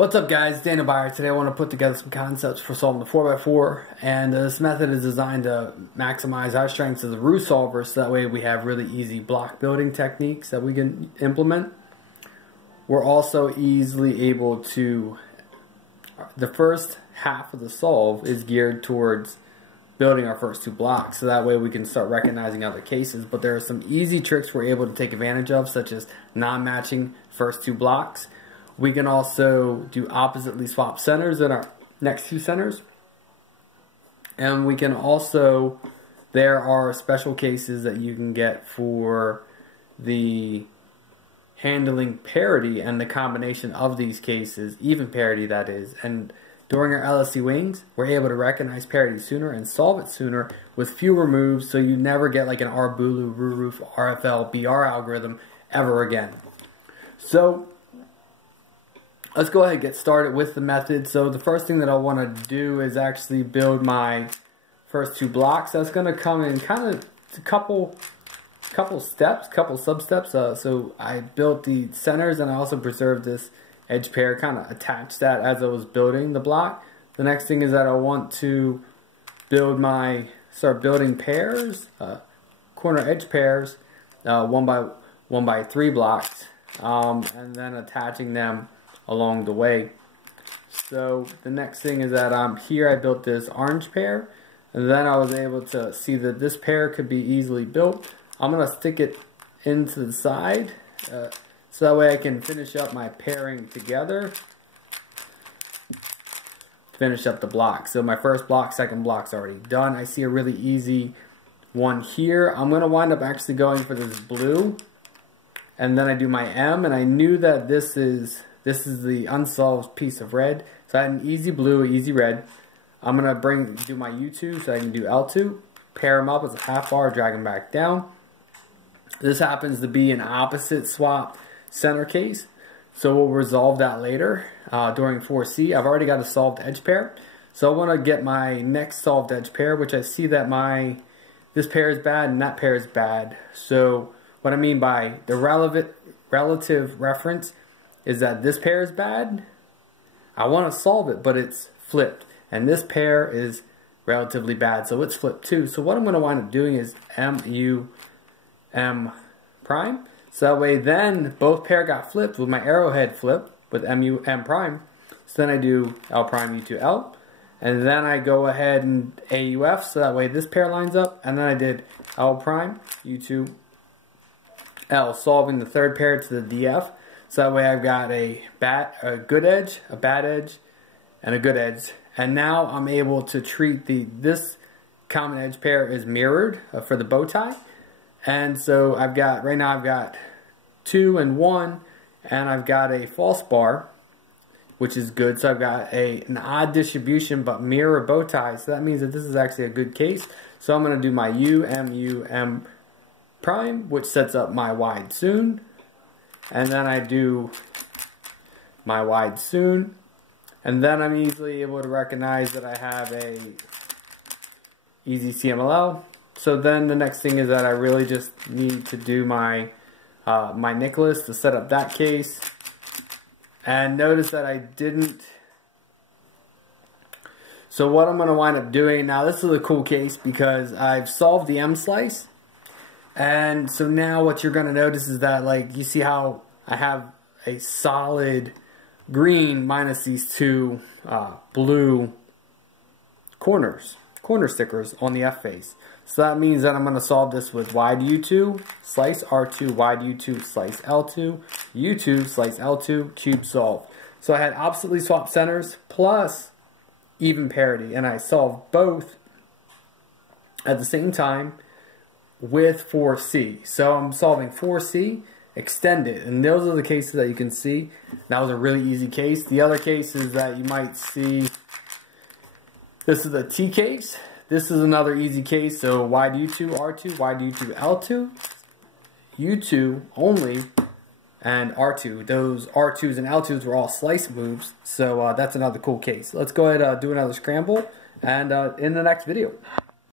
What's up guys, Daniel Byer. Today I want to put together some concepts for solving the 4x4, and this method is designed to maximize our strengths as a root solver, so that way we have really easy block building techniques that we can implement. We're also easily able to, the first half of the solve is geared towards building our first two blocks, so that way we can start recognizing other cases, but there are some easy tricks we're able to take advantage of, such as non-matching first two blocks. We can also do oppositely swapped centers in our next two centers. And we can also, there are special cases that you can get for the handling parity and the combination of these cases, even parity that is. And during our LSEwings, we're able to recognize parity sooner and solve it sooner with fewer moves, so you never get like an RBOOLU, RUROOF, RFL, BR algorithm ever again. So let's go ahead and get started with the method. So the first thing that I want to do is actually build my first two blocks. That's going to come in kind of a couple steps, couple sub-steps. So I built the centers and I also preserved this edge pair, kind of attached that as I was building the block. The next thing is that I want to start building pairs, corner edge pairs, 1x3 blocks, and then attaching them along the way. So the next thing is that here I built this orange pair, and then I was able to see that this pair could be easily built. I'm going to stick it into the side so that way I can finish up my pairing together, finish up the block. So my first block, second block's already done. I see a really easy one here. I'm going to wind up actually going for this blue, and then I do my M, and I knew that this is the unsolved piece of red. So I had an easy blue, easy red. I'm going to do my U2 so I can do L2. Pair them up as a half bar, drag them back down. This happens to be an opposite swap center case, so we'll resolve that later during 4C. I've already got a solved edge pair. So I want to get my next solved edge pair, which I see that this pair is bad and that pair is bad. So what I mean by the relative reference is that this pair is bad. I want to solve it, but it's flipped. And this pair is relatively bad, so it's flipped too. So what I'm going to wind up doing is M prime. So that way then both pair got flipped with my arrowhead flip with M prime. So then I do L prime, U2, L. And then I go ahead and AUF, so that way this pair lines up. And then I did L prime, U2, L, solving the third pair to the DF. So that way I've got a good edge, a bad edge, and a good edge. And now I'm able to treat this common edge pair is mirrored for the bow tie. And so right now I've got 2 and 1, and I've got a false bar, which is good. So I've got an odd distribution but mirror bow tie. So that means that this is actually a good case. So I'm going to do my M prime, which sets up my wide Sune. And then I do my wide Sune, and then I'm easily able to recognize that I have a easy CMLL. So then the next thing is that I really just need to do my Nicholas to set up that case. And notice that I didn't. So what I'm going to wind up doing now, this is a cool case because I've solved the M slice. And so now what you're going to notice is that, like, you see how I have a solid green minus these two blue corner stickers on the F face. So that means that I'm going to solve this with wide U2, slice R2, wide U2, slice L2, U2, slice L2, cube solve. So I had oppositely swapped centers plus even parity, and I solved both at the same time with 4C. So I'm solving 4C, extended, and those are the cases that you can see. That was a really easy case. The other cases that you might see, this is a T case. This is another easy case. So wide U2, R2, wide U2, L2, U2 only, and R2. Those R2s and L2s were all slice moves. So that's another cool case. Let's go ahead and do another scramble, and in the next video.